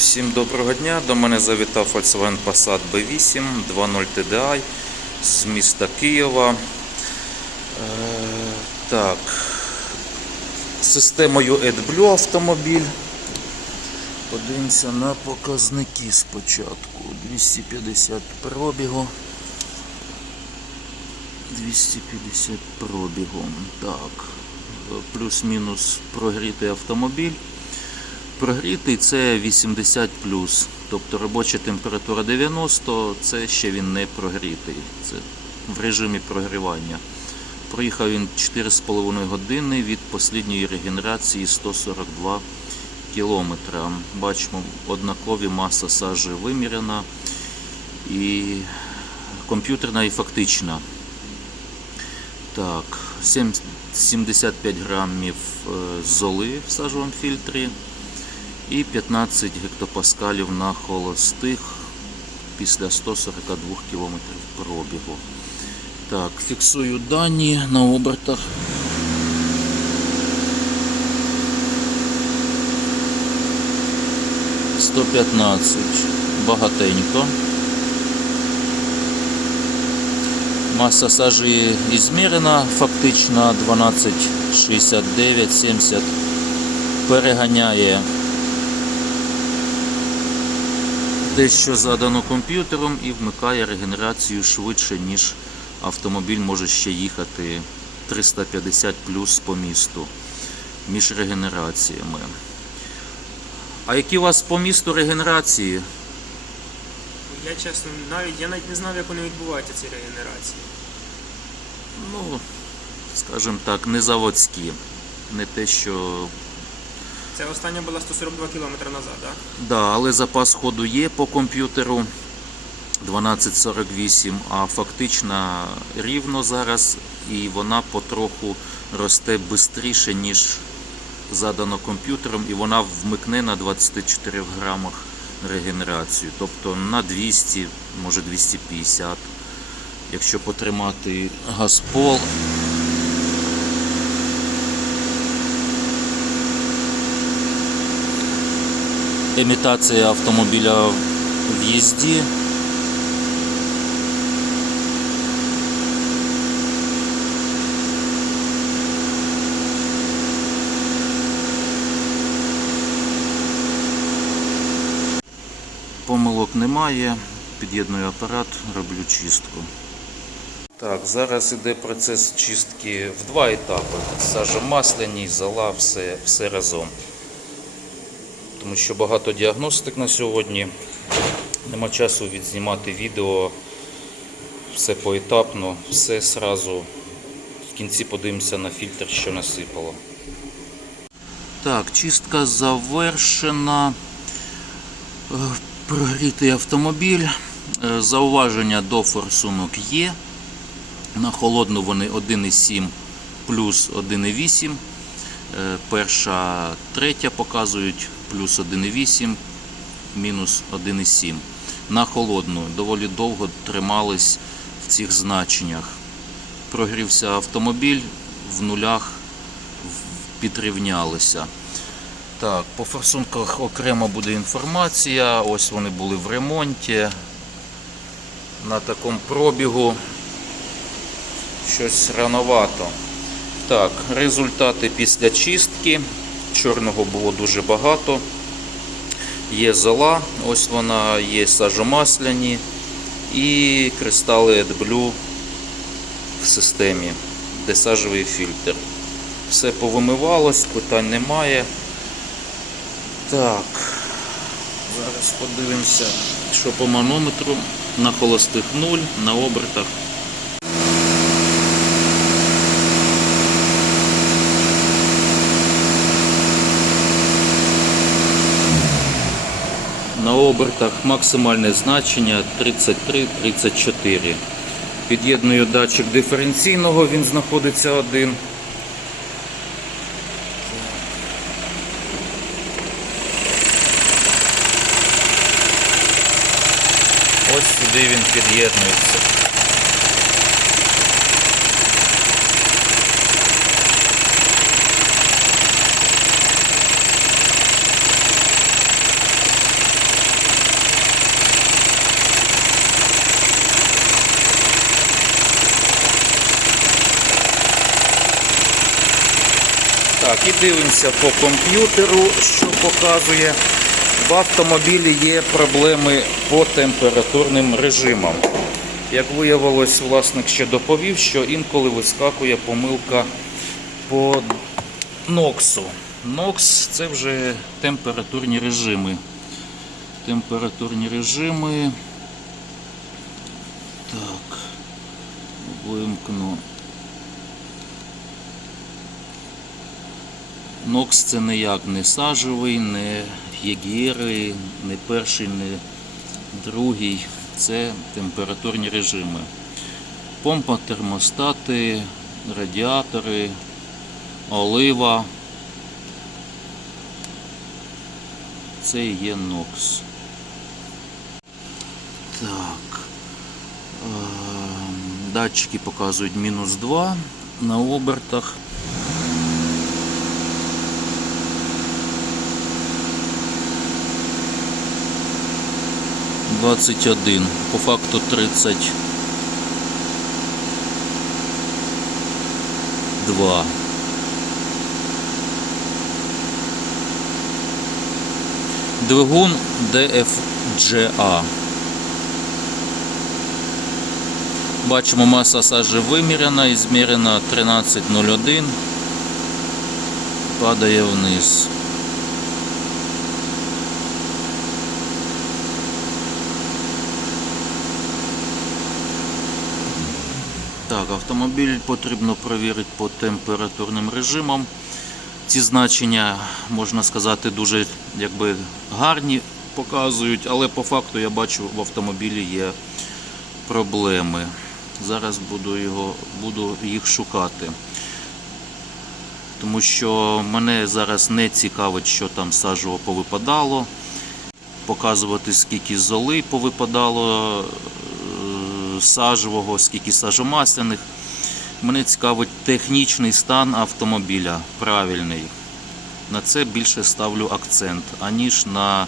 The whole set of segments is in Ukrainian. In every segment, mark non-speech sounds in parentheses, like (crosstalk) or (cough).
Всім доброго дня. До мене завітав Volkswagen Passat B8 2.0 TDI з міста Києва. Е, так. Системою AdBlue автомобіль. Подивимося на показники спочатку. 250 пробігу. 250 пробігом. Так. Плюс-мінус прогрітий автомобіль. Прогрітий це 80 тобто робоча температура 90, це ще він не прогрітий. Це в режимі прогрівання. Проїхав він 4,5 години від послідньої регенерації 142 кілометра. Бачимо, однакові маса сажі виміряна і комп'ютерна і фактична. Так, 75 грамів е, золи в сажовому фільтрі і 15 гектопаскалів на холостих після 142 км пробігу. Так, фіксую дані на обертах. Сто п'ятнадцять. Багатенько. Маса сажі ізмірена, фактично 12,69-70 переганяє дещо задано комп'ютером і вмикає регенерацію швидше, ніж автомобіль може ще їхати 350 плюс по місту між регенераціями. А які у вас по місту регенерації? Я чесно, навіть я навіть не знав, як вони відбуваються ці регенерації. Ну, скажімо так, не заводські. Не те, що Це остання була 142 км назад, так? Да, але запас ходу є по комп'ютеру 1248, а фактично рівно зараз, і вона потроху росте швидше, ніж задано комп'ютером, і вона вмикне на 24 грамах регенерацію, тобто на 200, може 250, якщо потримати газпол. Імітація автомобіля в їзді. Помилок немає. Під'єдную апарат, роблю чистку. Так, зараз іде процес чистки в два етапи. Сажа масляні, зола, все, все разом тому що багато діагностик на сьогодні. Нема часу відзнімати відео, все поетапно, все сразу. В кінці подивимося на фільтр, що насипало. Так, чистка завершена. Е, Прогрітий автомобіль. Е, Зауваження до форсунок є. На холодну вони 1,7 плюс 1,8. Е, Перша, третя показують плюс 1,8, мінус 1,7. На холодну доволі довго тримались в цих значеннях. Прогрівся автомобіль, в нулях підрівнялися. Так, по форсунках окремо буде інформація. Ось вони були в ремонті. На такому пробігу щось рановато. Так, результати після чистки. Чорного було дуже багато. Є зола, ось вона, є сажомасляні і кристали AdBlue в системі, де сажовий фільтр. Все повимивалось, питань немає. Так, зараз подивимося, що по манометру на холостих 0, на обертах обертах максимальне значення 33-34. Під'єдную датчик диференційного, він знаходиться один. Ось сюди він під'єднується. І дивимося по комп'ютеру, що показує. В автомобілі є проблеми по температурним режимам. Як виявилось, власник ще доповів, що інколи вискакує помилка по ноксу. Нокс це вже температурні режими. Температурні режими. Так, вимкну. Нокс це ніяк не сажевий, не єгєри, не перший, не другий. Це температурні режими. Помпа, термостати, радіатори, олива. Це є нокс. Так. Ем, Датчики показують мінус 2 на обертах. Двадцять один, по факту тридцять два. Двигун DFGA. Бачимо, маса сажі виміряна і змірена 13.01. Падає вниз. Так, автомобіль потрібно перевірити по температурним режимам. Ці значення, можна сказати, дуже якби, гарні показують, але по факту я бачу в автомобілі є проблеми. Зараз буду, його, буду їх шукати. Тому що мене зараз не цікавить, що там сажово повипадало. Показувати, скільки золи повипадало сажового, скільки сажомасляних. Мене цікавить технічний стан автомобіля, правильний. На це більше ставлю акцент, аніж на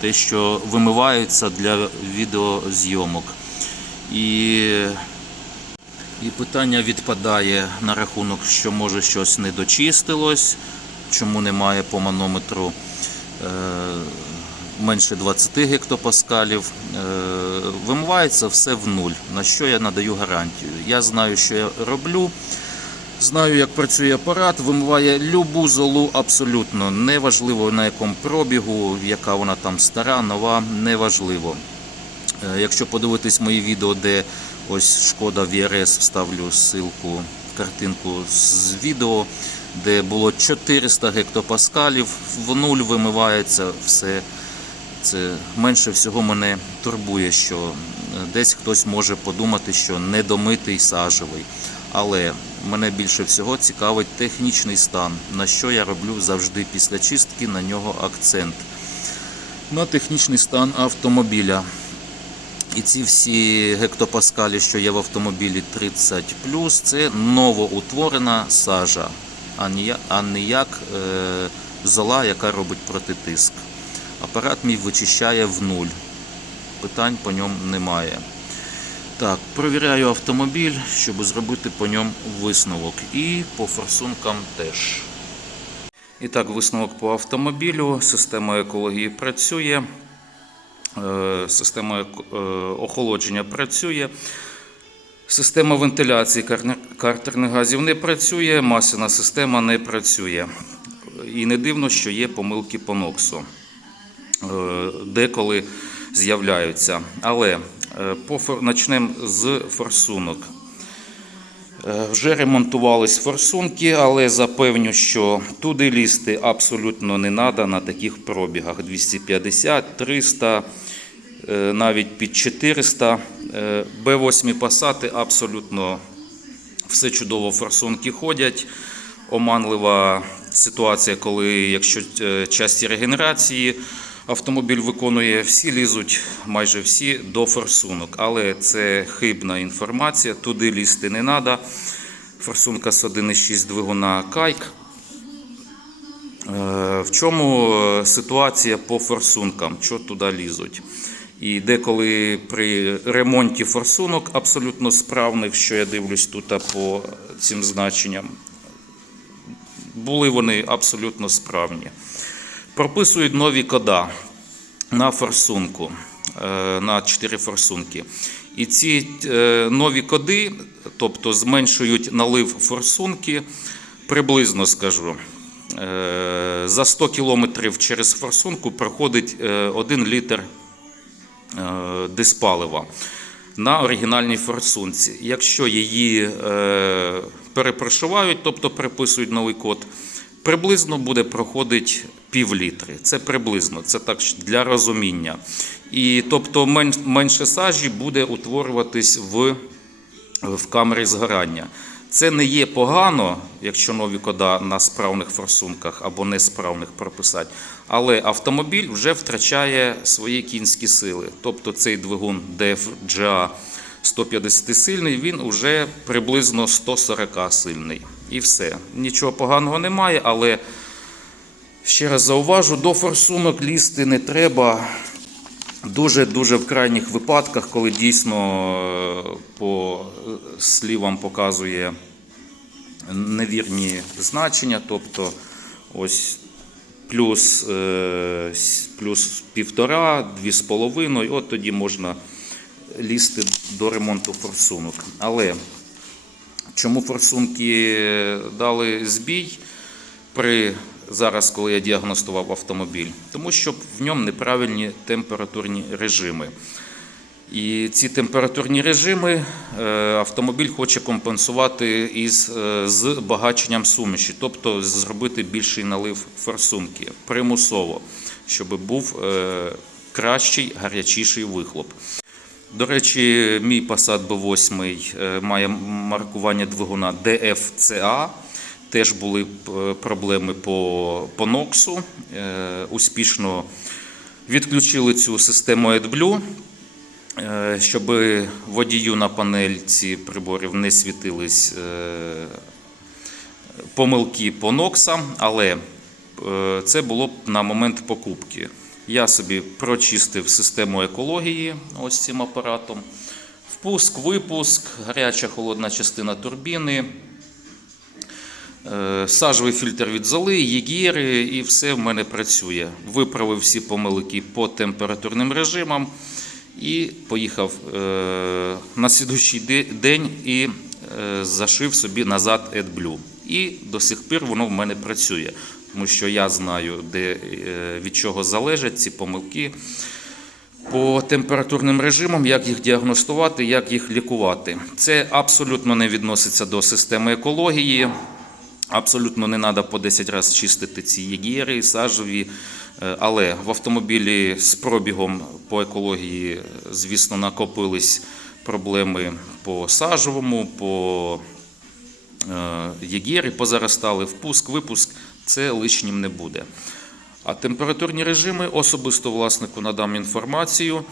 те, що вимиваються для відеозйомок. І, і питання відпадає на рахунок, що може щось не дочистилось, чому немає по манометру е, менше 20 гектопаскалів. Е, вимивається все в нуль, на що я надаю гарантію. Я знаю, що я роблю. Знаю, як працює апарат, вимиває любу золу абсолютно. Неважливо на якому пробігу, яка вона там стара, нова, неважливо. Е, Якщо подивитись мої відео, де ось шкода VRS, вставлю ссылку, картинку з відео, де було 400 гектопаскалів, в нуль вимивається все. Це менше всього мене турбує, що е, десь хтось може подумати, що недомитий сажевий. Але мене більше всього цікавить технічний стан, на що я роблю завжди після чистки на нього акцент. На технічний стан автомобіля. І ці всі гектопаскалі, що є в автомобілі 30 це новоутворена сажа, а ніяк, е, зола, яка робить протитиск. Апарат мій вичищає в нуль. Питань по ньому немає. Так, провіряю автомобіль, щоб зробити по ньому висновок. І по форсункам теж. І так, висновок по автомобілю. Система екології працює. Е, Система е, охолодження працює. Система вентиляції картерних газів не працює, масляна система не працює. І не дивно, що є помилки по ноксу. Е, Деколи з'являються. Але е, по фор- з форсунок. Е, Вже ремонтувались форсунки, але запевню, що туди лізти абсолютно не треба на таких пробігах 250, 300, е, навіть під 400. Е, Б8 пасати абсолютно все чудово форсунки ходять. Оманлива ситуація, коли якщо часті регенерації автомобіль виконує, всі лізуть майже всі до форсунок. Але це хибна інформація, туди лізти не треба. Форсунка з 1,6 двигуна кайк. Е, В чому е, ситуація по форсункам? Що туди лізуть? І деколи при ремонті форсунок абсолютно справних, що я дивлюсь тут по цим значенням, були вони абсолютно справні. Прописують нові кода на форсунку, е, на 4 форсунки. І ці е, нові коди, тобто зменшують налив форсунки, приблизно скажу. е, За 100 кілометрів через форсунку проходить 1 літр диспалива на оригінальній форсунці. Якщо її перепрошивають, тобто приписують новий код, приблизно буде проходити пів літри. Це приблизно, це так для розуміння. І тобто менше сажі буде утворюватись в, в камері згорання. Це не є погано, якщо нові кода на справних форсунках або несправних прописати, але автомобіль вже втрачає свої кінські сили. Тобто цей двигун DFGA 150 сильний, він уже приблизно 140 сильний. І все. Нічого поганого немає, але ще раз зауважу, до форсунок лізти не треба. Дуже-дуже в крайніх випадках, коли дійсно е, по е, слівам показує невірні значення, тобто ось плюс, е, плюс півтора, дві з половиною, от тоді можна лізти до ремонту форсунок. Але чому форсунки дали збій при зараз, коли я діагностував автомобіль? Тому що в ньому неправильні температурні режими. І ці температурні режими е, автомобіль хоче компенсувати із, е, з багаченням суміші, тобто зробити більший налив форсунки примусово, щоб був е, кращий, гарячіший вихлоп. До речі, мій Passat B8 е, має маркування двигуна DFCA. Теж були е, проблеми по, по NOx. Е, Успішно відключили цю систему AdBlue, щоб водію на панельці приборів не світились помилки по NOx, але це було б на момент покупки. Я собі прочистив систему екології ось цим апаратом. Впуск, випуск, гаряча холодна частина турбіни, е, сажовий фільтр від золи, єгіри, і все в мене працює. Виправив всі помилки по температурним режимам і поїхав е, на слідущий день і е, зашив собі назад AdBlue. І до сих пір воно в мене працює, тому що я знаю, де, е, від чого залежать ці помилки по температурним режимам, як їх діагностувати, як їх лікувати. Це абсолютно не відноситься до системи екології. Абсолютно не треба по 10 разів чистити ці єгіри, сажові. Е, Але в автомобілі з пробігом по екології, звісно, накопились проблеми по сажовому, по е, єгіри позаростали, впуск, випуск це лишнім не буде. А температурні режими особисто власнику надам інформацію,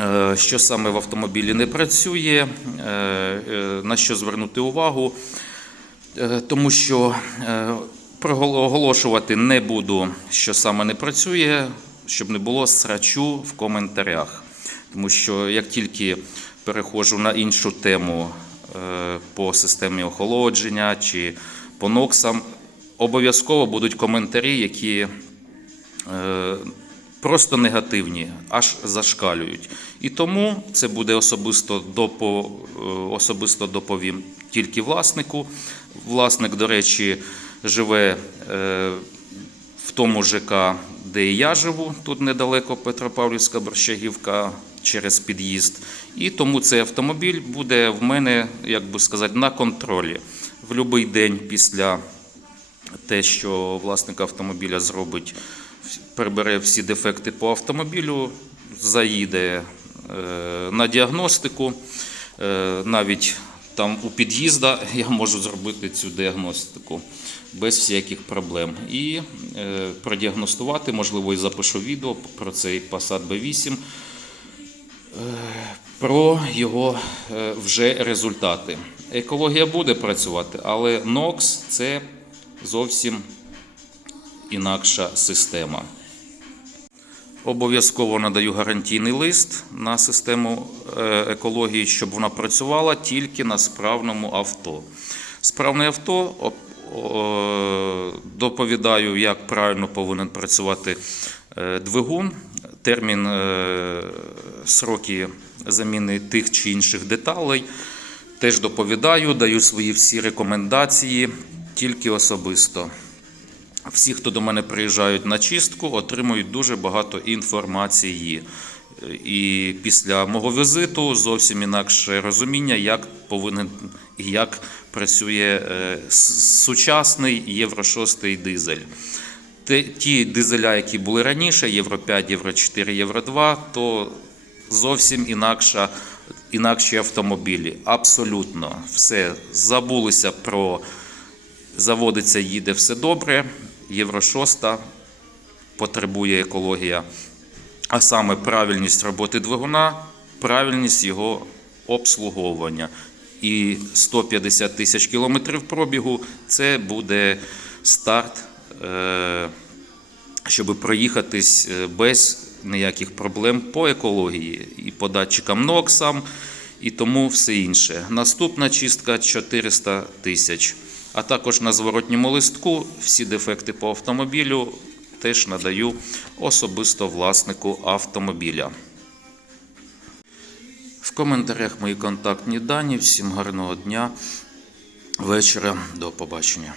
е, що саме в автомобілі не працює, е, е, на що звернути увагу, тому що оголошувати не буду, що саме не працює, щоб не було срачу в коментарях. Тому що як тільки переходжу на іншу тему по системі охолодження чи по ноксам, обов'язково будуть коментарі, які е, просто негативні, аж зашкалюють. І тому це буде особисто, допо, е, особисто доповім тільки власнику. Власник, до речі, живе е, в тому ЖК, де і я живу, тут недалеко Петропавлівська Борщагівка через під'їзд. І тому цей автомобіль буде в мене, як би сказати, на контролі. В будь-який день після те, що власник автомобіля зробить, прибере всі дефекти по автомобілю, заїде е, на діагностику. Е, Навіть там у під'їзда (laughs) я можу зробити цю діагностику без всяких проблем. І е, продіагностувати, можливо, і запишу відео про цей Passat B8 про його вже результати. Екологія буде працювати, але NOx – це зовсім інакша система. Обов'язково надаю гарантійний лист на систему е, екології, щоб вона працювала тільки на справному авто. Справне авто доповідаю, як правильно повинен працювати е, двигун, термін, е, сроки заміни тих чи інших деталей. Теж доповідаю, даю свої всі рекомендації тільки особисто. Всі, хто до мене приїжджають на чистку, отримують дуже багато інформації. І після мого візиту зовсім інакше розуміння, як повинен як працює е, сучасний Євро 6 дизель. Ті дизеля, які були раніше, Євро 5, Євро 4, Євро 2, то зовсім інакша, інакші автомобілі. Абсолютно все забулися про заводиться, їде все добре. Євро 6 потребує екологія, а саме правильність роботи двигуна, правильність його обслуговування. І 150 тисяч кілометрів пробігу це буде старт, е, щоб проїхатись е, без ніяких проблем по екології і по датчикам НОКСам, і тому все інше. Наступна чистка 400 тисяч. А також на зворотньому листку всі дефекти по автомобілю теж надаю особисто власнику автомобіля. В коментарях мої контактні дані. Всім гарного дня, вечора, до побачення.